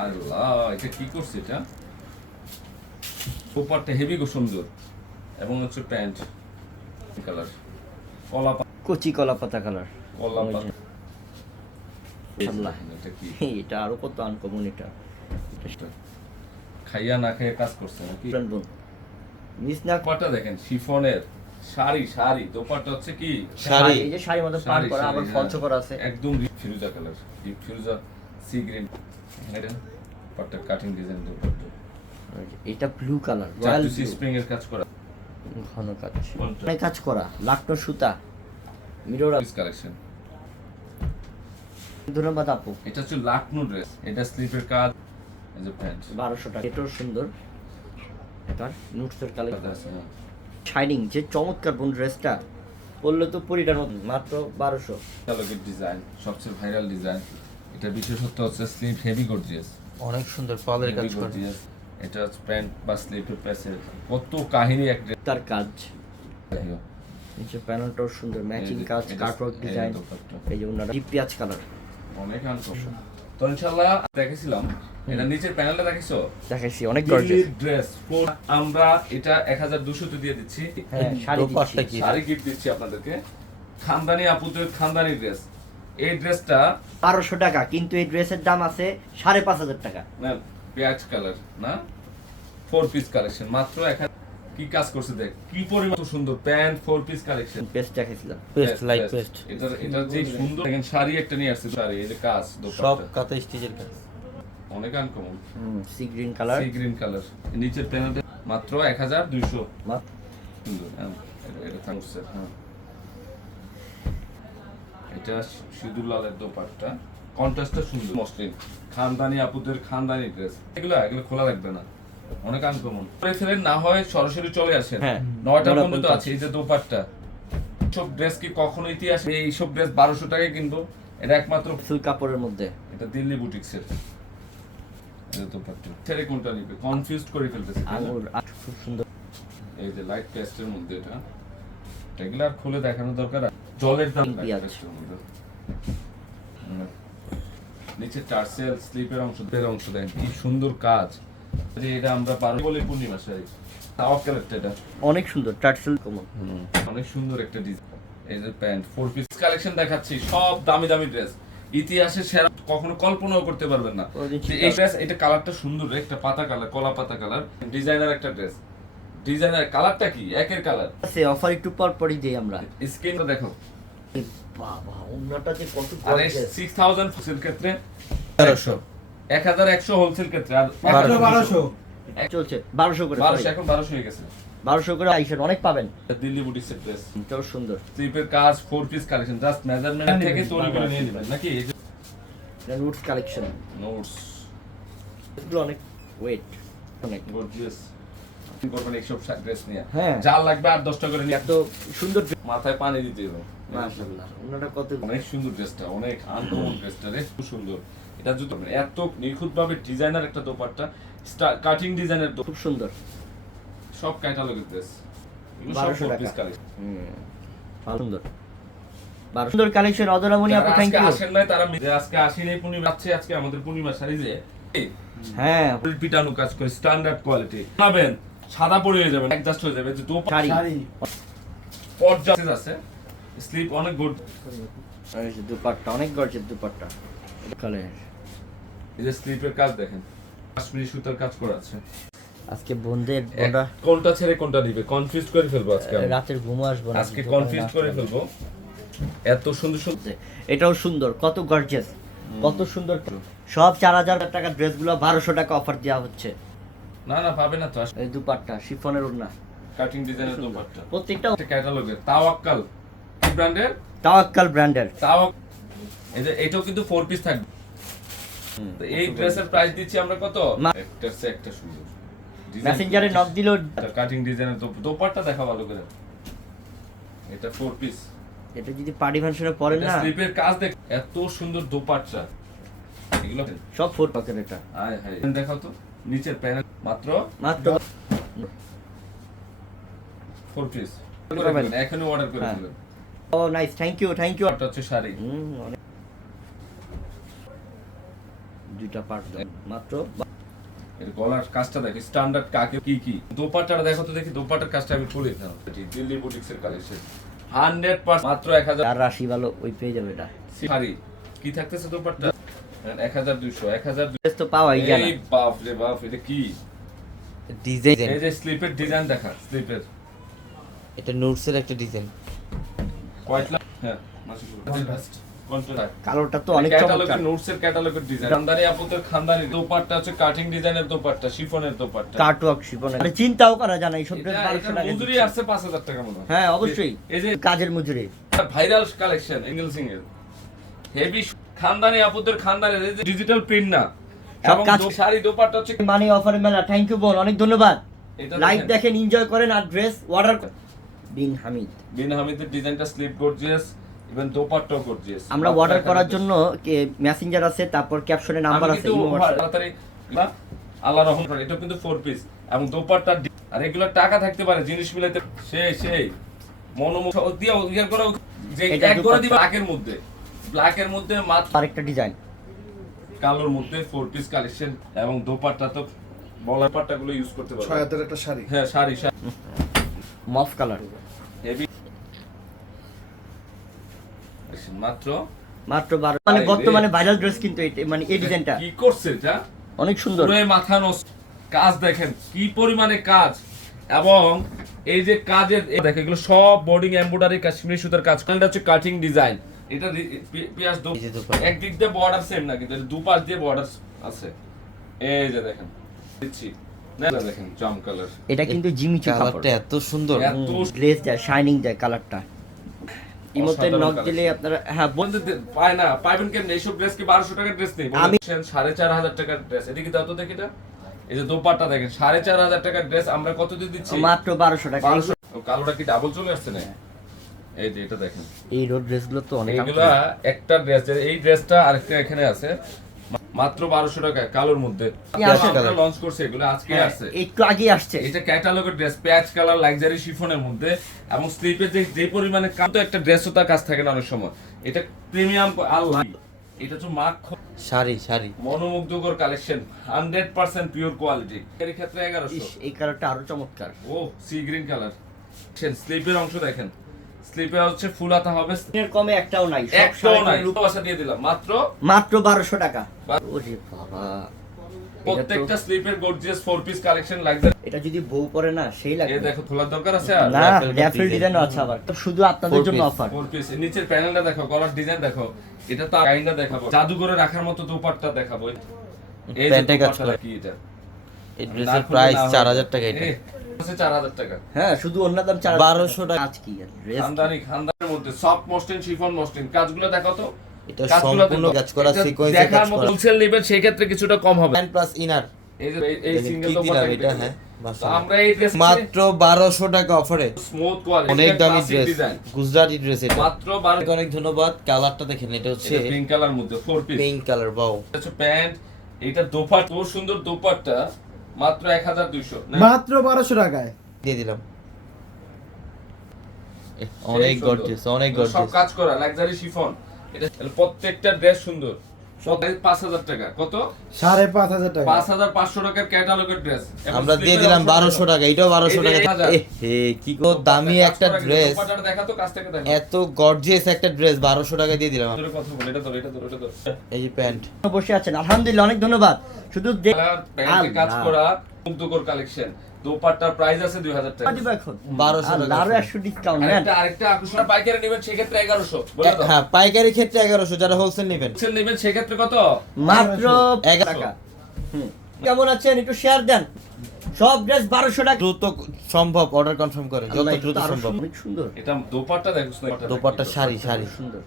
আল্লাহ এটা কি করছে এটা? উপরটা হেভি গো সুন্দর। এবং হচ্ছে প্যান্ট কালার কলা কচি কলা পাতা কালার কলা এটা আরও কত আনকমন এটা। খাইয়া না খাইয়া কাজ করছে নাকি? মিস না দোপাট্টা দেখেন শিফনের শাড়ি শাড়ি। দোপাট্টা হচ্ছে কি? শাড়ি। এই যে শাড়ি মতো পার করা আবার ফলস হ্যাঁ। করা আছে। একদম ফিরোজা কালার ফিরোজা সি গ্রিন এটা কাটিং ডিজাইন দোপাট্টা এটা ব্লু কালার রয়্যাল স্প্রিং এর কাজ করা। ঘন কাজ? কাজ করা লাকনো সুতা মিরর কালেকশন ধন্যবাদ আপু। এটা হচ্ছে লাকনো ড্রেস এটা স্লিপের কাজ এই যে প্যান্ট বারোশো টাকা এটাও সুন্দর। নুটসের কালেকশন আছে। শাইনিং যে চমৎকার বোন ড্রেসটা বললে তো পরিটার মতো মাত্র বারোশো। ক্যাটালগের ডিজাইন সবচেয়ে ভাইরাল ডিজাইন এটা বিশেষত্ব হচ্ছে স্লিপ হেভি গর্জিয়াস অনেক সুন্দর পালের কাজ করে গর্জিয়াস এটা প্যান্ট বা স্লিপের প্যাসের কত কাহিনী এক তার কাজ। দেখিও। নিচে প্যানেলটাও সুন্দর ম্যাচিং কাজ কাটওয়ার্ক ডিজাইন এই যে ওনারা ডিপ পেঁয়াজ কালার অনেক আনকমন তো ইনশাআল্লাহ দেখেছিলাম। এটা নিচের প্যানেলটা দেখিছো দেখাইছি অনেক গর্জিয়াস ড্রেস আমরা এটা এক হাজার দুশোতে দিয়ে দিচ্ছি। হ্যাঁ? শাড়ি গিফট দিচ্ছি। আপনাদেরকে। খানদানি আপুদের খানদানি ড্রেস এই ড্রেসটা বারোশো টাকা কিন্তু এই ড্রেসের দাম আছে সাড়ে পাঁচ হাজার টাকা। না পেঁয়াজ কালার না? ফোর পিস কালেকশন মাত্র এক হাজার কি কাজ করছে দেখ কি পরিমাণ সুন্দর pant four piece collection paste দেখাইছিলাম। পেস্ট লাইট পেস্ট এটা এটা যে সুন্দর দেখেন শাড়ি একটা নিয়ে আসছে শাড়ি এই যে কাজ সব কাতা স্টিচের কাজ। অনেক uncommon sea green colour sea green colour নিচের প্যানেলটা মাত্র এক হাজার দুইশো। সুন্দর হ্যাঁ এটা- এটা থাকছে হ্যাঁ। এটা সিঁদুর লালের দোপাট্টা। কন্ট্রাস্টটা সুন্দর। মসলিন খানদানি আপুদের খানদানি ড্রেস এগুলো এগুলো খোলা লাগবে না। অনেক আনকমন। না হয় সরাসরি চলে আসেন। হ্যাঁ, নয়টা পর্যন্ত আছে এই যে দোপাট্টা। সব ড্রেস কি কখনো ইতিহাসে এইসব ড্রেস বারোশো টাকায় কিনবো? এটা একমাত্র সিল্ক কাপড়ের মধ্যে। এটা দিল্লি বুটিক্সের। ছেড়ে কোনটা নিবে? কনফিউজ করে ফেলতেছে খুব সুন্দর। এই যে লাইট পেস্টের মধ্যে এটা। এগুলো আর খুলে দেখানো দরকার? জলের দাম পেঁয়াজ। নিচে টার্সেল স্লিপের অংশ দের অংশ দেন কি সুন্দর কাজ। যে এটা আমরা পারো বলে পূর্ণিমা শাড়ি এটা। অনেক সুন্দর টার্সেল কমন। অনেক সুন্দর একটা ডিজাইন এই যে প্যান্ট ফোর পিস কালেকশন দেখাচ্ছি সব দামি দামি ড্রেস ইতিহাসে সেরা কখনো কল্পনাও করতে পারবেন না। এই ড্রেস এটা কালারটা সুন্দর রে, একটা পাতা কালার কলা পাতা কালার। ডিজাইনার একটা ড্রেস ডিজাইনার কালারটা কি? একের কালার। আছে অফার একটু পর পরই দেই আমরা। স্ক্রিনটা দেখো। বাবা ওনাটা যে কত আরে gorgeous। সিক্স ক্ষেত্রে? তেরোশো এক হাজার একশো হোলসেল ক্ষেত্রে। আর বারোশো। বারোশো। চলছে বারোশো করে বারোশো এখন বারোশো হয়ে গেছে। বারোশো করে আইসেন অনেক পাবেন। দিল্লি বুটিক্সের ড্রেস এটাও সুন্দর। স্লিপের কাজ four piece collection just measurement থেকে তৈরি করে নিয়ে নেবেন। নাকি? এই যে কালেকশন নোটস এগুলো অনেক ওয়েট অনেক। গর্জিয়াস করবেন এইসব ড্রেস নিয়ে। হ্যাঁ। যা লাগবে আর দশটা করে নিয়ে। এত সুন্দর মাথায় পানি দিতে হবে। মাশাআল্লাহ। ওনাটা কত অনেক সুন্দর ড্রেসটা অনেক আনকমন ড্রেসটা রে। খুব সুন্দর। এটা যদি এত নিখুঁত ডিজাইনার একটা দোপাট্টা কাটিং ডিজাইনের খুব সুন্দর। সব ক্যাটালগের ড্রেস। এগুলো সব 1200 four টাকা। হুম, সুন্দর। সুন্দর কালেকশন অদরামণি আপু থ্যাংক ইউ আসেন নাই তারা যে আজকে আসেনি পূর্ণিমা আছে আজকে আমাদের পূর্ণিমা হ্যাঁ। পিটানো কাজ করে স্ট্যান্ডার্ড কোয়ালিটি পাবেন সাদা পরে হয়ে যাবে অ্যাডজাস্ট হয়ে যাবে। যে দোপাট্টা শাড়ি। শাড়ি। আছে। স্লিপ অনেক গুড এই দুপাট্টা অনেক গর্জের দুপাট্টা। কালার এই যে স্লিপের কাজ দেখেন। কাশ্মীরি সুতার কাজ করা আছে। আজকে বোনদের বোনরা কোনটা ছেড়ে কোনটা নিবে? কনফিউজ করে ফেলব আজকে। রাতের ঘুমো আসব না আজকে কনফিউজ করে ফেলব। এত সুন্দর সুন্দর এটাও সুন্দর কত গর্জিয়াস কত সুন্দর। সব চার হাজার টাকা ড্রেসগুলো বারোশো টাকা অফার দেওয়া হচ্ছে। না না পাবে না তো। এই দুপাট্টা শিফনের ওড়না। কাটিং ডিজাইনের দোপাট্টা। প্রত্যেকটা ক্যাটালগের তাওয়াক্কাল। ব্র্যান্ডের? তাওয়াক্কাল ব্র্যান্ডের। তাও এই যে এটাও কিন্তু ফোর পিস থাকবে। তো এই ড্রেসের প্রাইস দিচ্ছি আমরা কত? একটা সে একটা সুন্দর। মেসেঞ্জারে নক দিলেও কাটিং ডিজাইনের দোপাট্টা দেখা ভালো করে। এটা ফোর পিস এটা যদি পার্টি ফাংশনে পরেন না স্লিপের কাজ দেখ এত সুন্দর দোপাট্টা। এগুলো সব ফোর পকেট এটা। আয় হায় দেখাও তো। নিচের প্যানেল মাত্র? মাত্র। Four piece. এখনই অর্ডার করে হ্যাঁ। ও nice thank you thank you এটা হচ্ছে শাড়ি। দুইটা পার্ট মাত্র এর গলার কাজটা দেখো স্ট্যান্ডার্ড কাকে কি কি? দোপাট্টাটা দেখো তো দেখি দোপাট্টার কাজটা আমি খুলে দাও দিল্লি বুটিক্সের কালেকশন হান্ড্রেড পার্সেন্ট মাত্র এক হাজার আর রাশি ভালো ওই পেয়ে যাবে এটা। শাড়ি। কি থাকতেছে দোপাট্টা? এক হাজার দুইশো এক হাজার তো পাওয়াই যায় বাপ রে বাপ এটা কি? ডিজাইন এই যে স্লিপের ডিজাইন দেখা স্লিপের এটা নোটসের একটা ডিজাইন হ্যাঁ কন্ট্রাস্ট কালোটা তো অনেক চমৎকার। নোটসের ক্যাটালগের ডিজাইন খানদানি আপুদের খানদানি দোপাট্টা হচ্ছে কাটিং ডিজাইনের দোপাট্টা শিফনের দোপাট্টা। কাটওয়ার্ক শিপনে মানে চিন্তাও করা যায় না এইসব ড্রেস এটা- টাকা মজুরি দিচ্ছে। আসছে টাকা মনে হ্যাঁ। অবশ্যই। এই যে কাজের মজুরি। Viral collection angle single heavy খানদানি আপুদের খানদানি ডিজিটাল প্রিন্ট না। সব এবং কাজ- শাড়ি দোপাট্টা হচ্ছে মানি অফার মেলা থ্যাংক ইউ বোন অনেক ধন্যবাদ। লাইভ দেখেন। দেখেন এনজয় করেন আর ড্রেস অর্ডার বিন হামিদ। বিন হামিদের ডিজাইনটা স্লিপ গর্জিয়াস ইভেন দোপাট্টাও গর্জিয়াস। আমরা অর্ডার করার জন্য মেসেঞ্জার আছে তারপর ক্যাপশনে নাম্বার আছে ইমো তাড়াতাড়ি না আল্লাহ রহম করে এটা কিন্তু ফোর পিস এবং দোপাট্টা আর এগুলো টাকা থাকতে পারে জিনিস মিলাইতে সেই সেই। মনোমুখ দিয়ে ইয়ে করো যে এক করে। দিবা ব্ল্যাকের মধ্যে। ব্ল্যাকের মধ্যে মাত্র আরেকটা ডিজাইন কালোর মধ্যে ফোর পিস কালেকশন এবং দোপাট্টা তো বলার পাট্টা গুলো ইউজ করতে ছয় পারবে হাতের একটা শাড়ি। হ্যাঁ শাড়ি শাড়ি। মফ কালার হেভি মাত্র মাত্র বারো। মানে বর্তমানে ভাইরাল ড্রেস কিন্তু এটা মানে এই ডিজাইনটা কি করছে এটা? অনেক সুন্দর। পুরো মাথা নষ্ট। কাজ দেখেন কি পরিমাণে কাজ। এবং এই যে কাজের দেখেন এগুলো সব বোর্ডিং এমব্রয়ডারি কাশ্মীরি সুতার কাজ। এটা হচ্ছে কাটিং ডিজাইন এটা পিয়াস দু একদিক দিয়ে বর্ডার সেম না কিন্তু দুপাশ দিয়ে বর্ডার আছে। এই যে দেখেন দিচ্ছি। দেখেন জাম কালার এটা কিন্তু জিমিচু কালারটা এত সুন্দর। গ্লেজ শাইনিং যায় কালারটা ইমোতে নক দিলে আপনারা হ্যাঁ বন্ধু পায় না পাইবেন কেন এইসব ড্রেস কি বারোশো টাকার ড্রেস নেই? আমি- বলছেন সাড়ে চার হাজার টাকার ড্রেস এদিকে দাও তো দেখি এটা। এই যে দোপাট্টা দেখেন সাড়ে চার হাজার টাকার ড্রেস আমরা কত দিয়ে দিচ্ছি? মাত্র বারোশো টাকা। বারোশো কালোটা কি ডাবল চলে আসছে না এই যে এটা দেখেন। এই রোড ড্রেসগুলো তো অনেক এইগুলা একটা ড্রেস এই ড্রেসটা আরেকটা এখানে আছে। মাত্র বারোশো টাকা কালোর মধ্যে। লঞ্চ করছে এগুলো আজকে হ্যাঁ, আসছে। একটু আগে আসছে। এটা ক্যাটালগের ড্রেস প্যাচ কালার লাক্সারি শিফনের মধ্যে। এবং স্লিপের যে যে পরিমাণে কাম একটা ড্রেসও তার কাছ থাকে না অনেক সময়। এটা প্রিমিয়াম আল্লাহ। এটা তো মাখ শাড়ি শাড়ি। মনোমুগ্ধকর collection hundred percent pure quality এর ক্ষেত্রে এগারোশো। ইস, এই কালারটা আরও চমৎকার। ও সি গ্রিন কালার স্লিপের অংশ দেখেন। স্লিপে হচ্ছে ফুল হাতা হবে। এর কমে একটাও নাই একটাও নাই তিন রূপা বাসা দিয়ে দিলাম মাত্র? মাত্র বারোশো টাকা। ওরে বাবা। প্রত্যেকটা স্লিপের গর্জিয়াস ফোর পিস কালেকশন লাগবে। এটা যদি বউ পরে না সেই লাগবে। দেখো খোলার দরকার আছে আর? না design। ডিজাইনও আছে আবার। তো শুধু আপনাদের জন্য অফার ফোর পিস নিচের প্যানেলটা দেখো গলার ডিজাইন দেখো। এটা তো আইনা দেখাবো। জাদু করে রাখার মতো দোপাট্টা দেখাবো। এই যে প্যান্টে কাজ দোপাট্টাটা কি এটা? খুললে প্রাইস না হবে। চার হাজার টাকা এটা। এ, হচ্ছে চার হাজার টাকা। হ্যাঁ শুধু অন্য দাম চার 1200 টাকা। আজ কি খানদানি খানদানের মধ্যে সফট মসলিন শিফন মসলিন কাজগুলো দেখো তো। এটা সম্পূর্ণ কাজ করা এটা কাজ করা। হোলসেল নেবেন সেই ক্ষেত্রে কিছুটা কম হবে। প্লাস ইনার এই যে এই- এই সিঙ্গেল কি এটা? হ্যাঁ আমরা এই ড্রেস মাত্র বারোশো টাকা অফারে স্মুথ কোয়ালিটি অনেক দামি ড্রেস গুজরাটি ড্রেস এটা। মাত্র 12 অনেক ধন্যবাদ। কালারটা দেখেন এটা হচ্ছে পিঙ্ক কালার মধ্যে ফোর পিস পিঙ্ক কালার বাও হচ্ছে প্যান্ট এটা দোপাট তোর সুন্দর দোপাট্টা। মাত্র এক হাজার দুইশো মাত্র বারোশো টাকায়। দিয়ে দিলাম। অনেক সেই অনেক গর্জিয়াস সব কাজ করা লাক্সারি শিফন এটা প্রত্যেকটা ড্রেস সুন্দর। পাঁচ হাজার টাকা। কত? সাড়ে পাঁচ হাজার টাকা। পাঁচ হাজার পাঁচশো টাকার ক্যাটালগের ড্রেস। আমরা দিয়ে দিলাম বারোশো টাকা এটাও বারোশো টাকা। হাজার। এ, হে, কি গো দামি একটা ড্রেস। দেখা তো কাছ থেকে দেখো। এত গর্জিয়াস একটা ড্রেস বারোশো টাকা দিয়ে দিলাম। ধরে কথা বলে এটা ধরো এটা ধরো এটা ধরো। এই যে প্যান্ট। বসে আছেন। আলহামদুলিল্লাহ অনেক ধন্যবাদ। শুধু কাজ করা মুগ্ধকর কালেকশন দোপাট্টার প্রাইস আছে 2000 টাকা। দিব এখন। 1200 টাকা। আরও ডিসকাউন্ট নেন আরেকটা আরেকটা আকর্ষণ পাইকারি নেবেন সেক্ষেত্রে 1100 বলে দাও। হ্যাঁ পাইকারি ক্ষেত্রে এগারোশো যারা হোলসেল নেবেন। হোলসেল নেবেন সেক্ষেত্রে কত? মাত্র। টাকা হুম। কেমন আছেন? একটু শেয়ার দেন। সব ড্রেস বারোশো টাকা দ্রুত সম্ভব অর্ডার কনফার্ম করেন যত দ্রুত সম্ভব। অনেক সুন্দর। এটা দোপাট্টা দেখো। দোপাট্টা শাড়ি শাড়ি। সুন্দর।